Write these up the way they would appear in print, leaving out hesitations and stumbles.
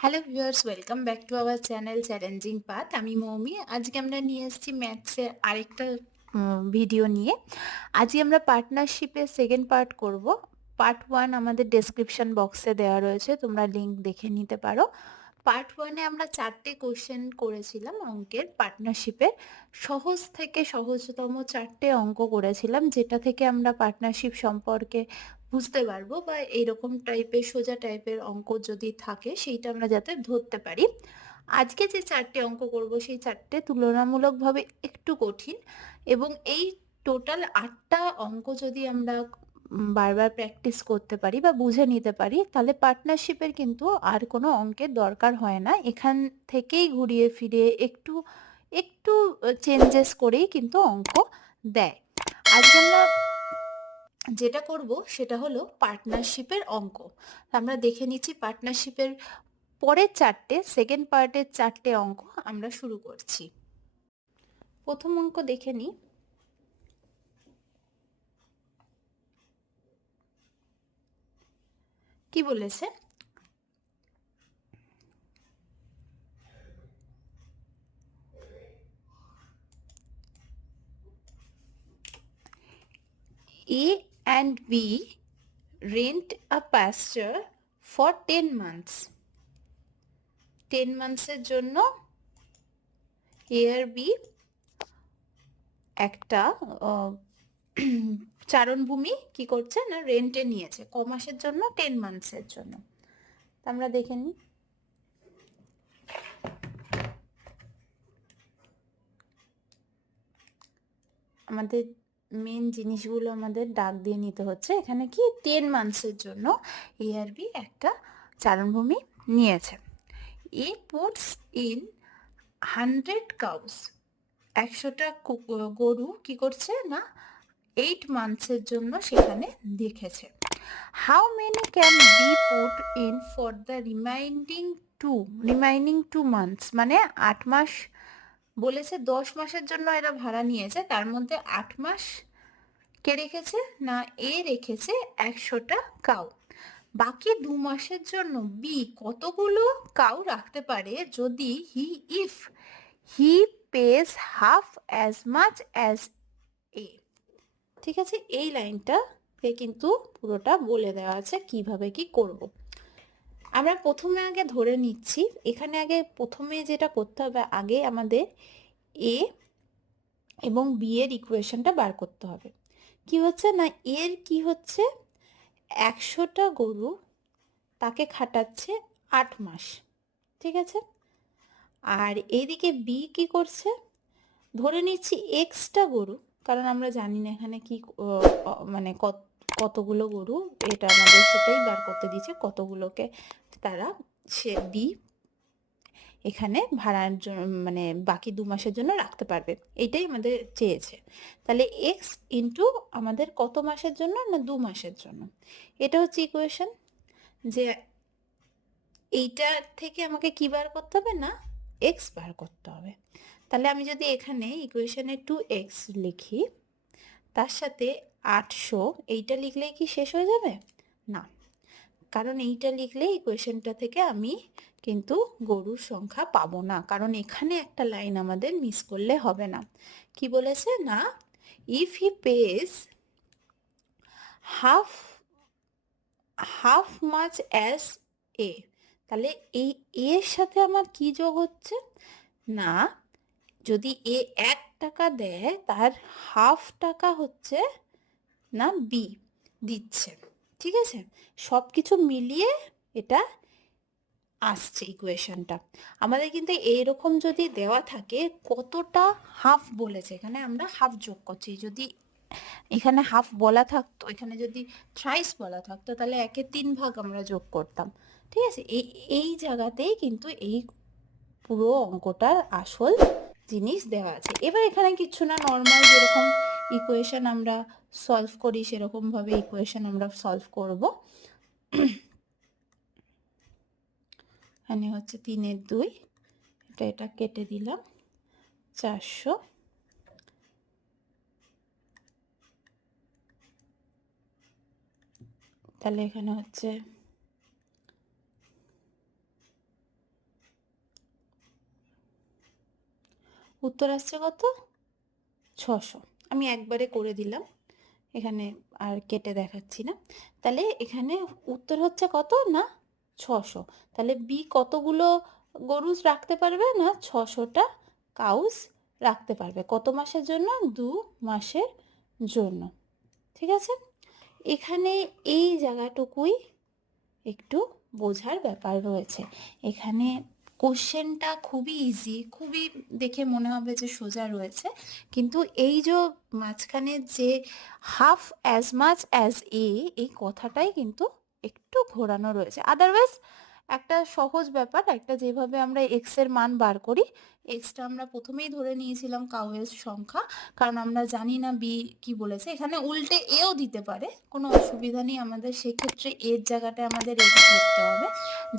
Hello viewers, welcome back to our channel challenging path. আমি মৌমি। আজকে আমরা নিয়ে এসেছি ম্যাথসের আরেকটা ভিডিও নিয়ে। আজকে আমরা পার্টনারশিপের সেকেন্ড পার্ট করব। পার্ট ওয়ান আমাদের ডেসক্রিপশন বক্সে দেওয়া রয়েছে, তোমরা লিঙ্ক দেখে নিতে পারো। পার্ট ওয়ানে আমরা 4টে কোশ্চেন করেছিলাম অঙ্কের পার্টনারশিপের। সহজ থেকে সহজতম 4টে অঙ্ক করেছিলাম, যেটা থেকে আমরা পার্টনারশিপ সম্পর্কে বুঝতে পারবো, বা এইরকম টাইপের সোজা টাইপের অঙ্ক যদি থাকে সেইটা আমরা যাতে ধরতে পারি। আজকে যে 4টে অঙ্ক করব সেই 4টে তুলনামূলকভাবে একটু কঠিন, এবং এই টোটাল 8টা অঙ্ক যদি আমরা বারবার প্র্যাকটিস করতে পারি বা বুঝে নিতে পারি, তাহলে পার্টনারশিপের কিন্তু আর কোনো অঙ্কের দরকার হয় না। এখান থেকেই ঘুরিয়ে ফিরিয়ে একটু একটু চেঞ্জেস করেই কিন্তু অঙ্ক দেয়। আজকে আমরা যেটা করব সেটা হলো পার্টনারশিপের অঙ্ক। আমরা দেখে নিচ্ছি পার্টনারশিপের পরের 4টে, সেকেন্ড পার্টের 4টে অঙ্ক আমরা শুরু করছি। প্রথম অঙ্ক দেখে নিই। কি বলেছে? A and B rent a pasture for 10 months. 10 মান্থসের জন্য এ আর বি একটা চারণভূমি কি করছে না, রেন্টে নিয়েছে। ক মাসের জন্য? 10 মান্থসের জন্য। আমরা দেখে নিই। আমাদের মেন জিনিসগুলো আমাদের দাগ দিয়ে নিতে হচ্ছে। এখানে কি 10 মান্থসের জন্য এ আর বি একটা চারণভূমি নিয়েছে। এ পুটস ইন 100 কাউস, 100টা গরু কি করছে না 8 মান্থসের জন্য সেখানে দেখেছে। How many can be put in for the remaining 2 months, মানে 8 মাস বলেছে। 10 মাসের জন্য এরা ভাড়া নিয়েছে, তার মধ্যে 8 মাস কে রেখেছে না এ রেখেছে 100টা কাউ। বাকি 2 মাসের জন্য বি কতগুলো কাউ রাখতে পারে যদি if he page half as much as a. ঠিক আছে, এই লাইনটাকে কিন্তু পুরোটা বলে দেওয়া আছে কিভাবে কি করব। আমরা প্রথমে আগে ধরে নিচ্ছি, এখানে আগে প্রথমে যেটা করতে হবে, আগে আমাদের এ এবং বি এর ইকুয়েশনটা বার করতে হবে। কি হচ্ছে না, এর কি হচ্ছে 100টা গরু তাকে খাটাচ্ছে 8 মাস। ঠিক আছে, আর এইদিকে বি কি করছে, ধরে নিচ্ছি এক্সটা গরু, কারণ আমরা জানি না এখানে কি মানে কতগুলো গরু, এটা আমাদের সেটাই বার করতে দিচ্ছে কতগুলোকে তারা সে বি এখানে ভাড়ার জন্য মানে বাকি 2 মাসের জন্য রাখতে পারবে, এইটাই আমাদের চেয়েছে। তাহলে এক্স ইন্টু আমাদের কত মাসের জন্য না 2 মাসের জন্য, এটা হচ্ছে ইকুয়েশন। যে এইটা থেকে আমাকে কি বার করতে হবে না এক্স বার করতে হবে। তাহলে আমি যদি এখানে ইকুয়েশনে 2x লিখি, তার সাথে 800, এইটা লিখলেই কি শেষ হয়ে যাবে? না, কারণ এইটা লিখলে ইকুয়েশনটা থেকে আমি কিন্তু গরুর সংখ্যা পাবো না, কারণ এখানে একটা লাইন আমাদের মিস করলে হবে না। কি বলেছে না, if he page half much as a, তাহলে এই এর সাথে আমার কি যোগ হচ্ছে না, যদি এ 1 টাকা দেয় তার হাফ টাকা হচ্ছে না বি দিচ্ছে। ঠিক আছে, সব কিছু মিলিয়ে এটা আসছে ইকুয়েশনটা আমাদের। কিন্তু এইরকম যদি দেওয়া থাকে কতটা হাফ বলেছে, এখানে আমরা হাফ যোগ করছি। যদি এখানে হাফ বলা থাকতো, এখানে যদি থ্রাইস বলা থাকতো, তাহলে 1/3 আমরা যোগ করতাম। ঠিক আছে, এই জায়গাতেই কিন্তু এই পুরো অঙ্কটার আসল জিনিস দেওয়া আছে। এবার এখানে কিছু না, নর্মাল যেরকম ইকুয়েশন আমরা সলভ করি সেরকমভাবে ইকুয়েশন আমরা সলভ করব। এখানে হচ্ছে 3-এর 2, এটা কেটে দিলাম, 400। তাহলে এখানে হচ্ছে উত্তর আসছে কত? 600। আমি একবারে করে দিলাম, এখানে আর কেটে দেখাচ্ছি না। তাহলে এখানে উত্তর হচ্ছে কত না 600। তাহলে বি কতগুলো গরুস রাখতে পারবে না 600টা কাউস রাখতে পারবে। কত মাসের জন্য? 2 মাসের জন্য। ঠিক আছে, এখানে এই জায়গাটুকুই একটু বোঝার ব্যাপার রয়েছে। এখানে কোশ্চেনটা খুবই ইজি, খুবই দেখে মনে হবে যে সোজা রয়েছে, কিন্তু এই যে মাঝখানে যে হাফ অ্যাজ মাচ অ্যাজ এই কথাটাই কিন্তু একটু ঘোরানো রয়েছে। আদারওয়াইজ একটা সহজ ব্যাপার, একটা যেভাবে আমরা এক্স এর মান বার করি, এক্সটা আমরা প্রথমেই ধরে নিয়েছিলাম কাউয়ের সংখ্যা, কারণ আমরা জানি না বি কি বলেছে। এখানে উল্টে এও দিতে পারে, কোনো অসুবিধা নেই আমাদের, সেক্ষেত্রে এর জায়গাটায় আমাদের এক্স ধরতে হবে।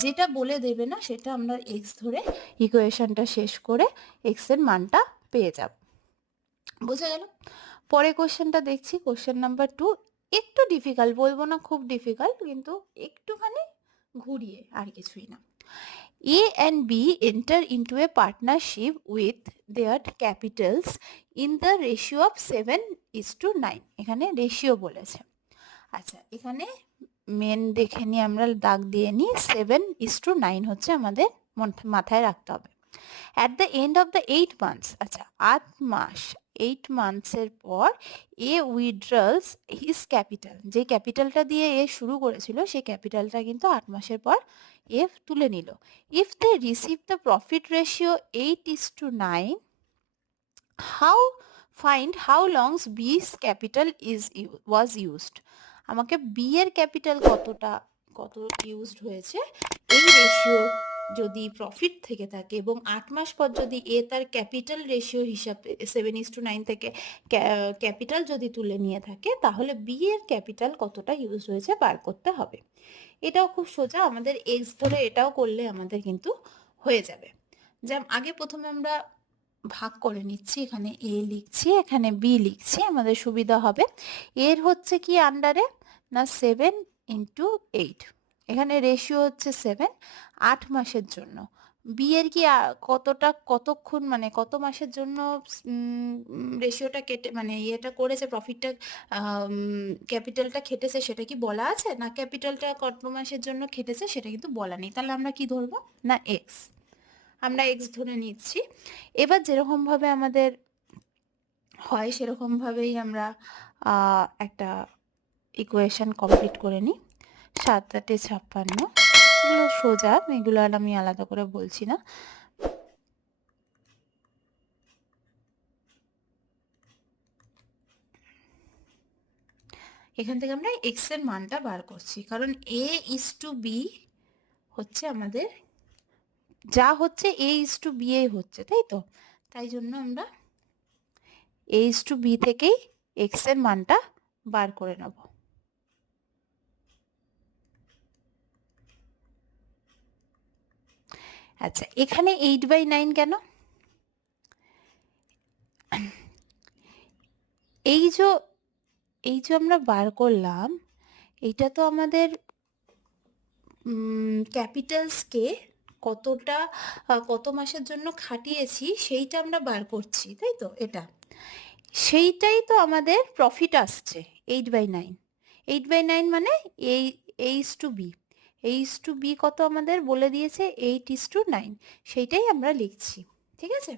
যেটা বলে দেবে না সেটা আমরা এক্স ধরে ইকুয়েশনটা শেষ করে এক্স এর মানটা পেয়ে যাব। বোঝা গেল? পরে কোশ্চেনটা দেখছি, কোশ্চেন নাম্বার 2। একটু ডিফিকাল্ট, বলবো না খুব ডিফিকাল্ট, কিন্তু একটুখানি ঘুরিয়ে, আর কিছুই না। A and B enter into a partnership with their capitals in the ratio of 7:9. এখানে রেশিও বলেছে। আচ্ছা, এখানে মেন দেখে নিই, আমরা দাগ দিয়ে নিই। 7:9 হচ্ছে আমাদের মাথায় রাখতে হবে। At the end of the 8 months, আচ্ছা 8 মাস, 8 মান্থসের পর এ উইথড্রলস হিজ ক্যাপিটাল, যে ক্যাপিটালটা দিয়ে এ শুরু করেছিল সেই ক্যাপিটালটা কিন্তু 8 মাসের পর এ তুলে নিল। If they receive the profit ratio 8:9, how find how longs B's capital was used. আমাকে বি এর ক্যাপিটাল কত ইউজড হয়েছে, এই রেশিও যদি প্রফিট থেকে থাকে এবং 8 মাস পর যদি এ তার ক্যাপিটাল রেশিও হিসাবে 7:9 থেকে ক্যাপিটাল যদি তুলে নিয়ে থাকে, তাহলে বি এর ক্যাপিটাল কতটা ইউজ হয়েছে বার করতে হবে। এটাও খুব সোজা, আমাদের এক্স ধরে এটাও করলে আমাদের কিন্তু হয়ে যাবে। যেমন আগে প্রথমে আমরা ভাগ করে নিচ্ছি, এখানে এ লিখছি, এখানে বি লিখছি, আমাদের সুবিধা হবে। এর হচ্ছে কি আন্ডারে না 7:8, এখানে রেশিও হচ্ছে 7, 8 মাসের জন্য। বি এর কি কতক্ষণ মানে কত মাসের জন্য রেশিওটা কেটে মানে ইয়েটা করেছে, প্রফিটটা ক্যাপিটালটা খেটেছে, সেটা কি বলা আছে? না ক্যাপিটালটা কত মাসের জন্য খেটেছে সেটা কিন্তু বলা নেই। তাহলে আমরা কি ধরবো না এক্স, আমরা এক্স ধরে নিচ্ছি। এবার যেরকমভাবে আমাদের হয় সেরকমভাবেই আমরা একটা ইকুয়েশন কমপ্লিট করে নিই। 7 8 56, এগুলো সোজা, এগুলো আর আমি আলাদা করে বলছি না। এখান থেকে আমরা এক্স এর মানটা বার করছি, কারণ এ ইজ টু বি হচ্ছে আমাদের, যা হচ্ছে এ ইজ টু বি এ হচ্ছে, তাই তো? তাই জন্য আমরা এ ইজ টু বি থেকেই এক্স এর মানটা বার করে নেব। আচ্ছা, এখানে 8/9 কেন? এই যে আমরা বার করলাম, এইটা তো আমাদের ক্যাপিটালসকে কত মাসের জন্য খাটিয়েছি সেইটা আমরা বার করছি, তাই তো? এটা সেইটাই তো আমাদের প্রফিট আসছে 8/9। 8/9 মানে A:B, A:B কত আমাদের বলে দিয়েছে 8:9, সেইটাই আমরা লিখছি। ঠিক আছে,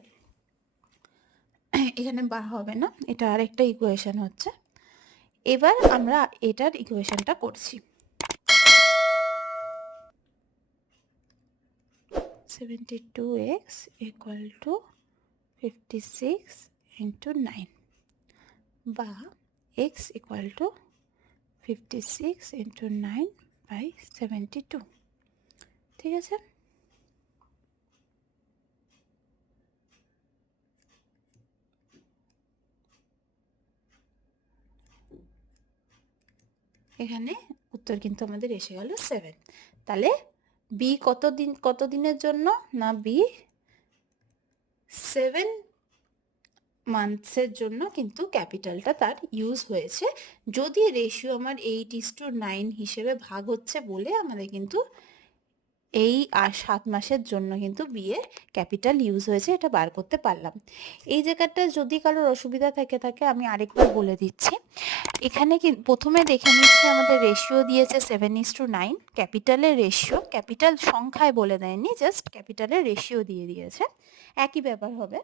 এখানে বা হবে না, এটা আরেকটা ইকুয়েশন হচ্ছে। এবার আমরা এটার ইকুয়েশনটা করছি। 72x equal to 56 into 9, বা x equal to 56 into 9 by 72। ঠিক আছে, এখানে উত্তর কিন্তু আমাদের এসে গেল 7। তাহলে বি কত দিনের জন্য না বি 7 মান্থসের জন্য কিন্তু ক্যাপিটালটা তার ইউজ হয়েছে। যদি রেশিও আমার 8:9 হিসেবে ভাগ হচ্ছে বলে আমাদের কিন্তু এই আর 7 মাসের জন্য কিন্তু বি এর ক্যাপিটাল ইউজ হয়েছে, এটা বার করতে পারলাম। এই জায়গাটা যদি কারোর অসুবিধা থাকে আমি আরেকবার বলে দিচ্ছি। এখানে কি প্রথমে দেখে নিচ্ছি, আমাদের রেশিও দিয়েছে 7:9, ক্যাপিটালের রেশিও, ক্যাপিটাল সংখ্যায় বলে দেয়নি, জাস্ট ক্যাপিটালের রেশিও দিয়ে দিয়েছে, একই ব্যাপার হবে।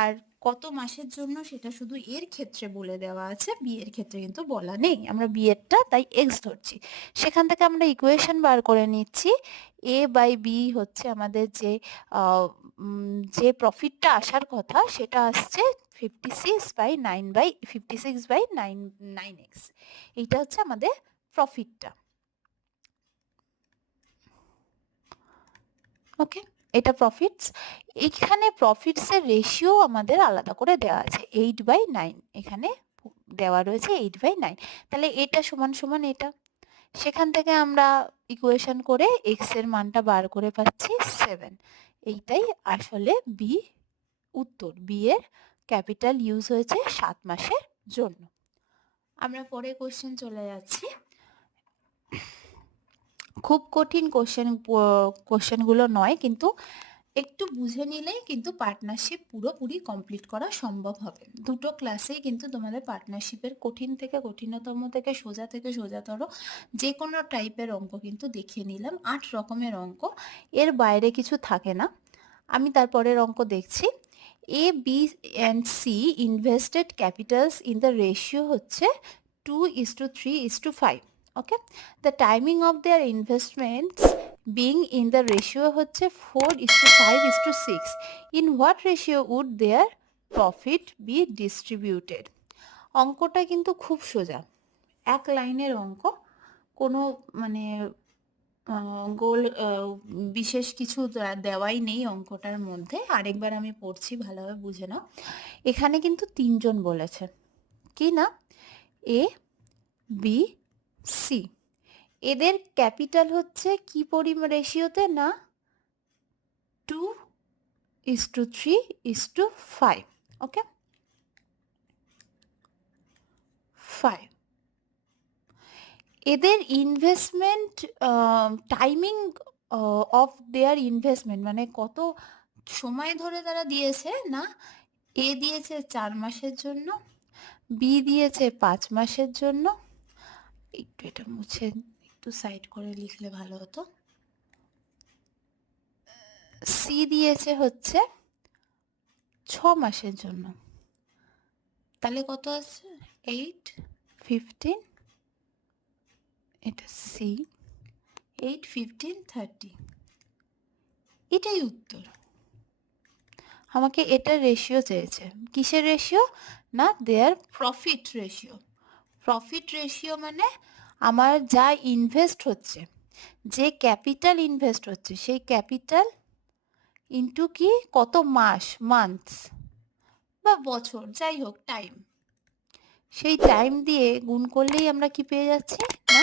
আর কত মাসের জন্য সেটা শুধু এর ক্ষেত্রে বলে দেওয়া আছে, বি এর ক্ষেত্রে কিন্তু বলা নেই। আমরা বি এরটা তাই এক্স ধরছি। সেখান থেকে আমরা ইকুয়েশন বার করে নিচ্ছি। এ বাই বি হচ্ছে আমাদের যে প্রফিটটা আসার কথা সেটা আসছে 56/9 এক্স। এইটা হচ্ছে আমাদের প্রফিটটা। ওকে, এটা প্রফিটস। এখানে প্রফিটস এর রেশিও আমাদের আলাদা করে দেওয়া আছে 8/9, এখানে দেওয়া রয়েছে 8/9। তাহলে এটা সমান সমান এটা, সেখান থেকে আমরা ইকুয়েশন করে এক্স এর মানটা বার করে পাচ্ছি 7। এইটাই আসলে বি উত্তর, বি এর ক্যাপিটাল ইউজ হয়েছে 7 মাসের জন্য। আমরা পরে কোশ্চেন চলে যাচ্ছি। খুব কঠিন কোশ্চেনগুলো নয়, কিন্তু একটু বুঝে নিলেই কিন্তু পার্টনারশিপ পুরোপুরি কমপ্লিট করা সম্ভব হবে। দুটো ক্লাসেই কিন্তু তোমাদের পার্টনারশিপের কঠিন থেকে কঠিনতম থেকে সোজাতর যে কোনো টাইপের অঙ্ক কিন্তু দেখিয়ে নিলাম। 8 রকমের অঙ্ক, এর বাইরে কিছু থাকে না। আমি তারপরের অঙ্ক দেখছি। A B and C invested capitals in the ratio হচ্ছে 2:3:5। Okay, the timing of their investments being in the ratio হচ্ছে 4:5:6, in what ratio would their profit be distributed? অঙ্কটা কিন্তু খুব সোজা, এক লাইনের অঙ্ক, কোনো মানে গোল বিশেষ কিছু দেওয়াই নেই অঙ্কটার মধ্যে। আরেকবার আমি পড়ছি, ভালোভাবে বুঝে নাও। এখানে কিন্তু 3 জন বলেছে, কি না, এ বি সি। এদের ক্যাপিটাল হচ্ছে কি রেশিওতে, না 2:3:5। ওকে, 5। এদের investment timing of there investment মানে কত সময় ধরে তারা দিয়েছে, না এ দিয়েছে 4 মাসের জন্য, বি দিয়েছে 5 মাসের জন্য, একটু এটা মুছে একটু সাইড করে লিখলে ভালো হতো, সি দিয়েছে হচ্ছে 6 মাসের জন্য। তাহলে কত আছে, 8, 15, এটা সি, 8, 15, 30, এটাই উত্তর। আমাকে এটার রেশিও চেয়েছে, কিসের রেশিও, না দেয়ার প্রফিট রেশিও। প্রফিট রেশিও মানে আমার যা ইনভেস্ট হচ্ছে, যে ক্যাপিটাল ইনভেস্ট হচ্ছে সেই ক্যাপিটাল ইন্টু কি কত মাস, মান্থস বা বছর, যাই হোক টাইম, সেই টাইম দিয়ে গুণ করলেই আমরা কি পেয়ে যাচ্ছি, না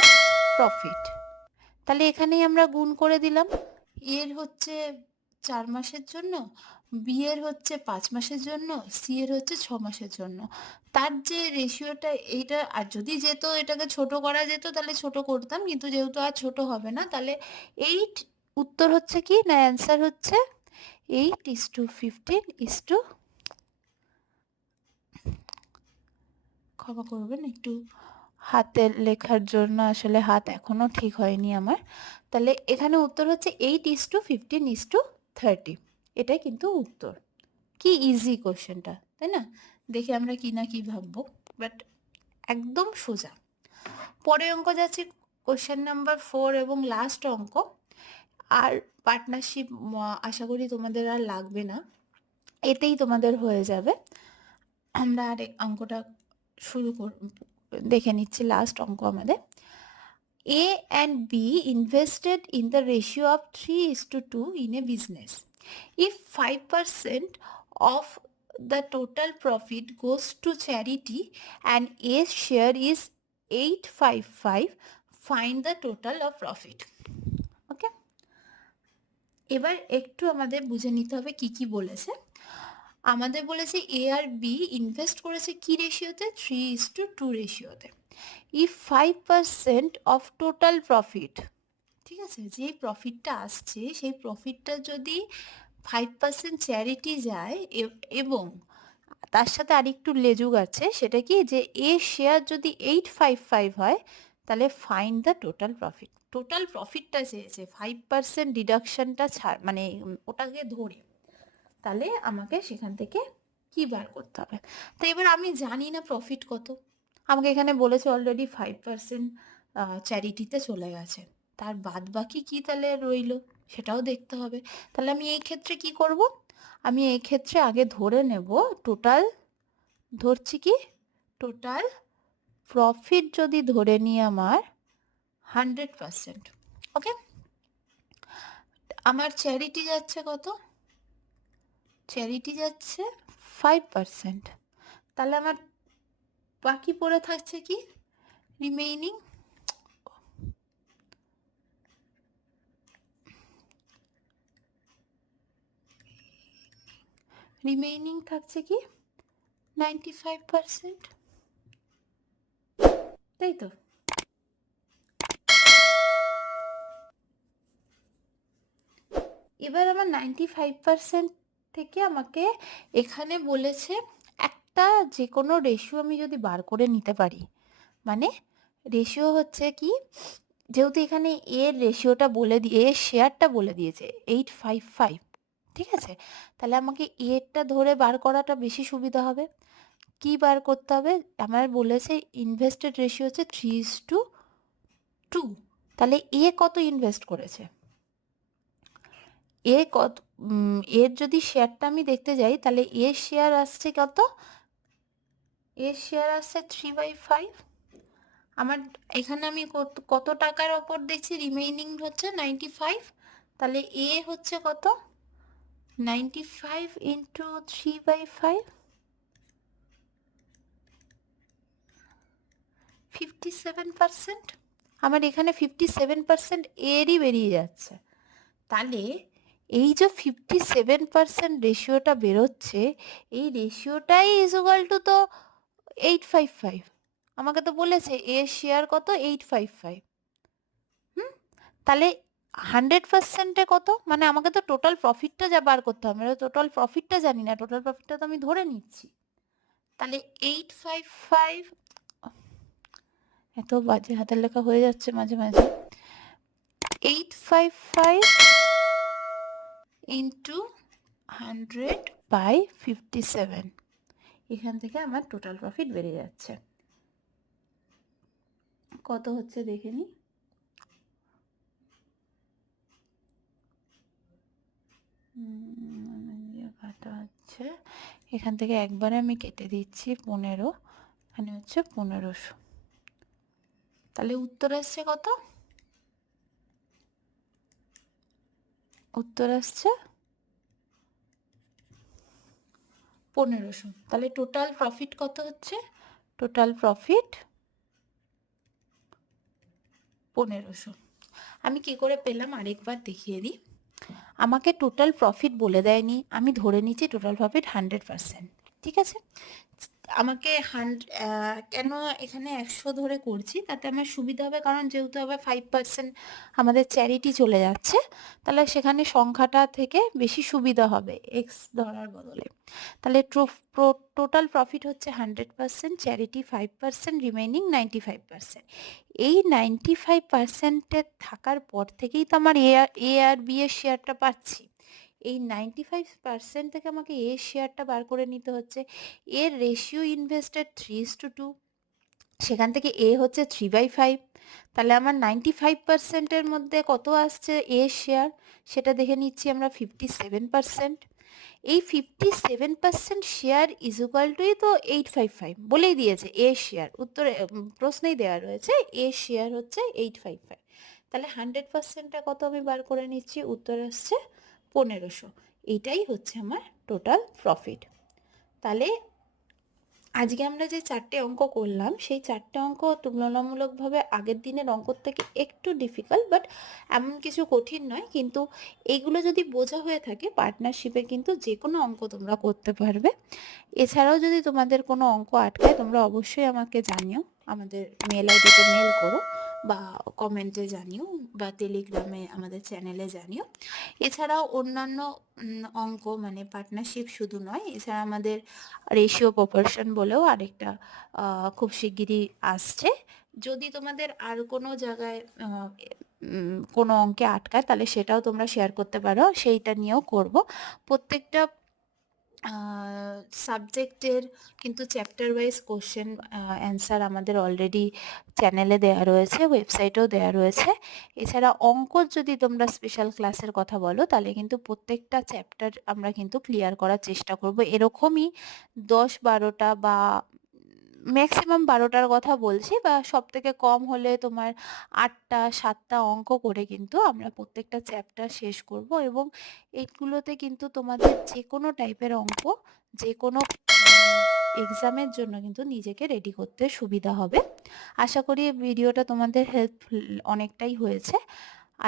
প্রফিট। তাহলে এখানেই আমরা গুণ করে দিলাম, এর হচ্ছে 4 মাসের জন্য, বি এর হচ্ছে 5 মাসের জন্য, সি এর হচ্ছে 6 মাসের জন্য। তার যে রেশিওটা এইটা, আর যদি যেত এটাকে ছোট করা যেত তাহলে ছোট করতাম, কিন্তু যেহেতু আর ছোট হবে না, তাহলে 8 উত্তর হচ্ছে কি, না অ্যান্সার হচ্ছে 8:15, ক্ষমা করবেন একটু হাতের লেখার জন্য, আসলে হাত এখনো ঠিক হয়নি আমার। তাহলে এখানে উত্তর হচ্ছে 8:15:30, এটাই কিন্তু উত্তর। কি ইজি কোশ্চেনটা, তাই না? দেখে আমরা কি না কি ভাববো, বাট একদম সোজা। পরের অঙ্ক যাচ্ছি, কোশ্চেন নাম্বার 4 এবং লাস্ট অঙ্ক। আর পার্টনারশিপ আশা করি তোমাদের আর লাগবে না, এতেই তোমাদের হয়ে যাবে। আমরা আর অঙ্কটা দেখে নিচ্ছি, লাস্ট অঙ্ক আমাদের। A and B invested in the ratio of 3:2 in a business. If 5% of the total profit goes to charity and A's share is 855, find the total of profit. ওকে, এবার একটু আমাদের বুঝে নিতে হবে কি কি বলেছে। আমাদের বলেছে এ আর বি ইনভেস্ট করেছে কি রেশিওতে, 3:2 রেশিওতে। ইফ 5% অফ টোটাল প্রফিট, ঠিক আছে? যে প্রফিটটা আসছে সেই প্রফিটটা যদি 5% চ্যারিটি যায় এবং তার সাথে আরেকটু লেজুক আছে, সেটা কি যে শেয়ার যদি 855 হয় তাহলে find the total profit. Total প্রফিটটা চেয়েছে, 5% ডিডাকশনটা ছাড় মানে ওটাকে ধরে, তাহলে আমাকে সেখান থেকে কি বার করতে হবে। তো এবার আমি জানি না প্রফিট কত, আমাকে এখানে বলেছে অলরেডি 5% চ্যারিটিতে চলে গেছে, তার বাদ বাকি কি তাহলে রইলো সেটাও দেখতে হবে। তাহলে আমি এই ক্ষেত্রে কি করব, আমি এই ক্ষেত্রে আগে ধরে নেব টোটাল, ধরছি কি টোটাল প্রফিট যদি ধরে নিই আমার 100%, ওকে। আমার চ্যারিটি যাচ্ছে কত, চ্যারিটি যাচ্ছে 5%, তাহলে আমার বাকি পড়ে থাকছে কি রিমেইনিং, রিমেইনিং থাকছে কি 95%, তাই তো। এবার আমার 95% থেকে আমাকে এখানে বলেছে একটা যে কোনো রেশিও আমি যদি বার করে নিতে পারি, মানে রেশিও হচ্ছে কি, যেহেতু এখানে এর রেশিওটা বলে দিয়ে এর শেয়ারটা বলে দিয়েছে 855, ঠিক আছে, তাহলে আমাকে এরটা ধরে বার করাটা বেশি সুবিধা হবে। কি বার করতে হবে, আমার বলেছে ইনভেস্টেড রেশিও হচ্ছে 3:2, তাহলে এ কত ইনভেস্ট করেছে, এ কত, এর যদি শেয়ারটা আমি দেখতে যাই তাহলে এর শেয়ার আসছে কত, এর শেয়ার আসছে 3/5, আমার এখানে আমি কত টাকার ওপর দেখছি রিমেইনিং হচ্ছে 95, তাহলে এ হচ্ছে কত 95 ইন্টু 3/5, 57%, আমার এখানে 57% এরই বেরিয়ে যাচ্ছে। তাহলে এই যে 57% রেশিওটা বেরোচ্ছে, এই রেশিওটাই ইজুগাল টু তো 855, আমাকে তো বলেছে এর শেয়ার কত 855, তাহলে 100%-এ কত, মানে আমাকে তো টোটাল প্রফিটটা যা বার করতে হবে, আমি টোটাল প্রফিটটা জানি না, টোটাল প্রফিটটা তো আমি ধরে নিচ্ছি, তাহলে 855, এত বাজে হাতের লেখা হয়ে যাচ্ছে মাঝে মাঝে, 855 ইন্টু 100/57, এখান থেকে আমার টোটাল প্রফিট বেরিয়ে যাচ্ছে, কত হচ্ছে দেখে নি, কাটা হচ্ছে এখান থেকে একবারে আমি কেটে দিচ্ছি 15, এখানে হচ্ছে 1500, তাহলে উত্তর আসছে কত, উত্তর আসছে 1500, তাহলে টোটাল প্রফিট কত হচ্ছে, টোটাল প্রফিট 1500। আমি কি করে পেলাম আরেকবার দেখিয়ে দিই, আমাকে টোটাল প্রফিট বলে দেয়নি, আমি ধরে নিচ্ছি টোটাল প্রফিট 100%, ঠিক আছে। আমাকে কেন এখানে 100 ধরে করছি, তাতে আমার সুবিধা হবে, কারণ যেহেতু আবার 5% আমাদের চ্যারিটি চলে যাচ্ছে, তাহলে সেখানে সংখ্যাটা থেকে বেশি সুবিধা হবে এক্স ধরার বদলে। তাহলে টোটাল প্রফিট হচ্ছে 100%, চ্যারিটি 5%, রিমেইনিং 95%। এই 95%-এর থাকার পর থেকেই তো আমার এ আর বি এর শেয়ারটা পাচ্ছি, এই 95% থেকে আমাকে এর শেয়ারটা বার করে নিতে হচ্ছে, এর রেশিও ইনভেস্টেড 3:2, সেখান থেকে এ হচ্ছে 3/5, তাহলে আমার 95%-এর মধ্যে কত আসছে এর শেয়ার, সেটা দেখে নিচ্ছি আমরা 57%, এই 57% শেয়ার ইজুকাল টুই তো 855 বলেই দিয়েছে, এর শেয়ার উত্তরে প্রশ্নেই দেওয়া রয়েছে এর শেয়ার হচ্ছে 855, তাহলে 100%-টা কত আমি বার করে নিচ্ছি, উত্তর আসছে 1500, এইটাই হচ্ছে আমার টোটাল প্রফিট। তাহলে আজকে আমরা যে 4টে অঙ্ক করলাম, সেই 4টে অঙ্ক তুলনামূলকভাবে আগের দিনের অঙ্কর থেকে একটু ডিফিকাল্ট, বাট এমন কিছু কঠিন নয়, কিন্তু এইগুলো যদি বোঝা হয়ে থাকে পার্টনারশিপে কিন্তু যে কোনো অঙ্ক তোমরা করতে পারবে। এছাড়াও যদি তোমাদের কোনো অঙ্ক আটকায় তোমরা অবশ্যই আমাকে জানিও, আমাদের মেল আইডিতে মেল করো বা কমেন্টে জানিও বা টেলিগ্রামে আমাদের চ্যানেলে জানিও। এছাড়াও অন্যান্য অঙ্ক মানে পার্টনারশিপ শুধু নয়, এছাড়া আমাদের রেশিও প্রপোর্শন বলেও আরেকটা খুব শিগগিরই আসছে। যদি তোমাদের আর কোনো জায়গায় কোনো অঙ্কে আটকায় তাহলে সেটাও তোমরা শেয়ার করতে পারো, সেইটা নিয়েও করব। প্রত্যেকটা সাবজেক্টের কিন্তু চ্যাপ্টার ওয়াইজ কোশ্চেন অ্যান্সার আমাদের অলরেডি চ্যানেলে দেওয়া রয়েছে, ওয়েবসাইটেও দেওয়া রয়েছে। এছাড়া অঙ্কর যদি তোমরা স্পেশাল ক্লাসের কথা বলো তাহলে কিন্তু প্রত্যেকটা চ্যাপ্টার আমরা কিন্তু ক্লিয়ার করার চেষ্টা করব। এরকমই 10-12টা বা ম্যাক্সিমাম 12টার কথা বলছি, বা সবথেকে কম হলে তোমার 8টা 7টা অঙ্ক করে কিন্তু আমরা প্রত্যেকটা চ্যাপ্টার শেষ করব, এবং এইগুলোতে কিন্তু তোমাদের যে কোনো টাইপের অঙ্ক যে কোনো এক্সামের জন্য কিন্তু নিজেকে রেডি করতে সুবিধা হবে। আশা করি এই ভিডিওটা তোমাদের হেল্পফুল অনেকটাই হয়েছে।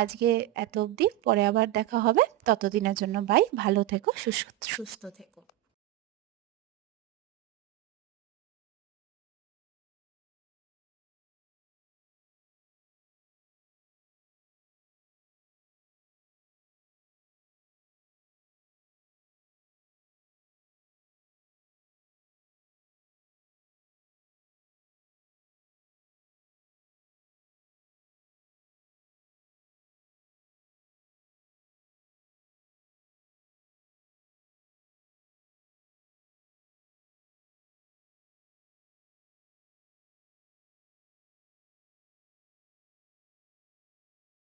আজকে এত অবধি, পরে আবার দেখা হবে। ততদিনের জন্য বাই, ভালো থেকো, সুস্থ থেকো।